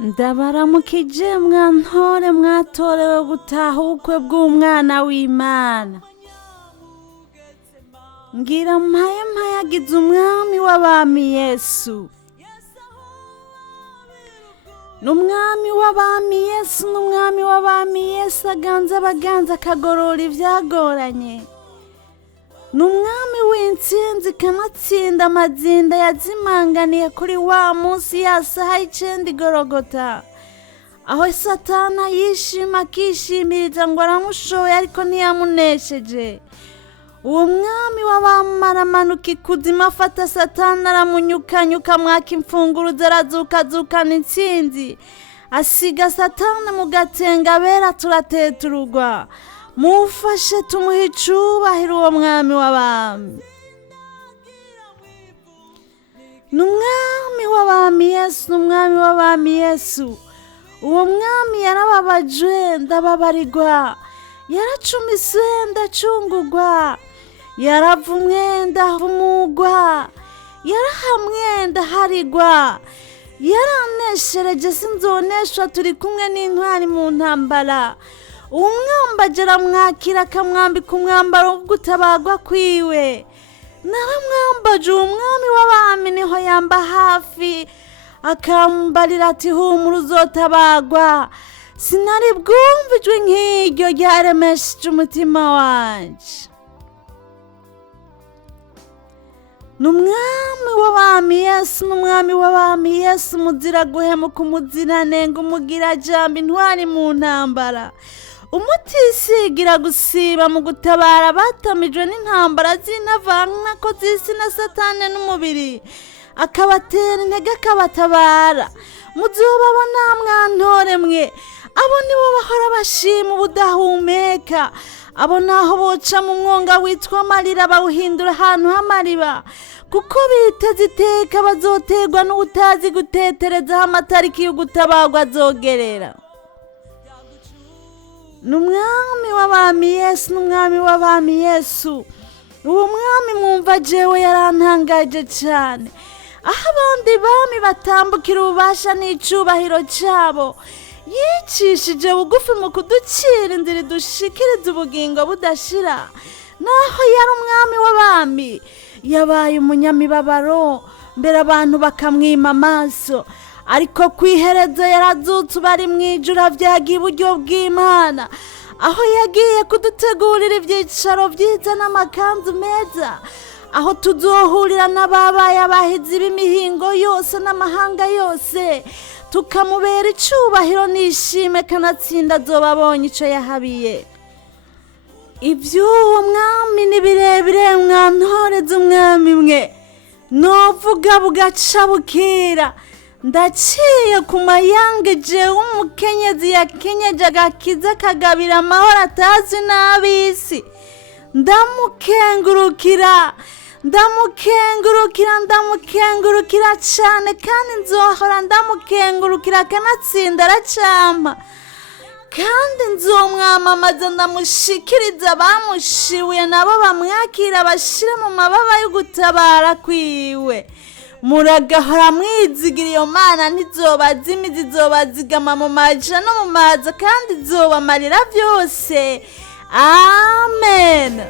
ndabaramukije mwantore mwatorewe gutaha ubukwe bw'umwana w'Imana. Ngira mpaye mpayagize umwami w'abami Yesu. N'umwami w'abami Yesu, n'umwami w'abami Yesu aganza abaganza akagorora ivyagoranye. N'umwami w'intsinzi kanatsinda amazinda yazimanganiye kuri wa munsi ya saha y'icenda igorogota, aho Satana yishima akishimiriza ngo aramushoboye ariko ntiyamunesheje. Uwo mwami w'abami aramanuka ikuzimu afata Satana aramunyukanyuka amwaka imfunguruzo arazukazukana intsinzi, asiga Satana mu gatenga abera turateturugwa. Mufashe tumuhe icubahiro uwo mwami w'abami. N'umwami w'abami Yesu, n'umwami w'abami Yesu. Uwo mwami yarababajwe ndababarirwa, yaracumiswe ndacungurwa, yaravumwe ndahumugwa, yarahamwe ndaharigwa, yaraneshereje sinzoneshwa turi kumwe n'intwari mu ntambara. Umwambaje aramwakira akamwambika umwambaro wo gutabagwa kwiwe. Naramwambaje uwo mwami w'abami niho yamba hafi akambarira ati humura uzotabagwa. Sinari bwumva ijwi nk'iryo ryaremesheje umutima wanje. N'umwami w'abami Yesu, n'umwami w'abami Yesu muzira guhemuka umuziranenge umugira jambo intwari mu ntambara. Umutisigira gusiba mu gutabara batamijwe n'intambara z'intavana ko z'isi na Satani n'umubiri, akabatera intege akabatabara. Muzobabona mwantore mwe, abo nibo bahora bashima ubudahumeka. Abo naho boca mu mwonga witwa amarira bawuhindura ahantu h'amariba, kuko biteze iteka bazoterwa n'ubutazi guteterezaho amatariki y'ugutabagwa azogerera. N'umwami w'abami Yesu, n'umwami w'abami Yesu. Uwo mwami mwumva jewe yarantangaje cyane. Aho abandi bami batambukira ububasha n'icubahiro cabo, yicishije bugufi mu kuducira inzira dushikiriza ubugingo budashira. Naho yari umwami w'abami, yabaye umunyamibabaro, mbere abantu bakamwima amaso. Ariko kwiherezo yarazutse bari mwijuru avyagiye iburyo bw'Imana, aho yagiye kudutegurira ivyicaro vyiza n'amakanzu meza, aho tuzohurira n'ababaye abahizi b'imihingo yose n'amahanga yose, tukamubera icubahiro n'ishime kanatsinda azoba abonye ico yahabiye. Ivy'uwo mwami ni birebire mwantoreze umwami mwe, novuga bugaca bukira. Ndaciye ku mayange jewe umukenyezi yakenyeje agakiza kagabira amahoro atazwi n'ab'isi. Ndamukengurukira cane kandi nzohora ndamukengurukira kanatsinda aracampa. Kandi nzomwamamaza ndamushikiriza abamushibuye nabo bamwakira bashire mu mababa y'ugutabara kwiwe. Muragahora mwizigira iyo Mana ntizobazima, izobazigama mu maja no mu maza kandi izobamarira vyose. Amen.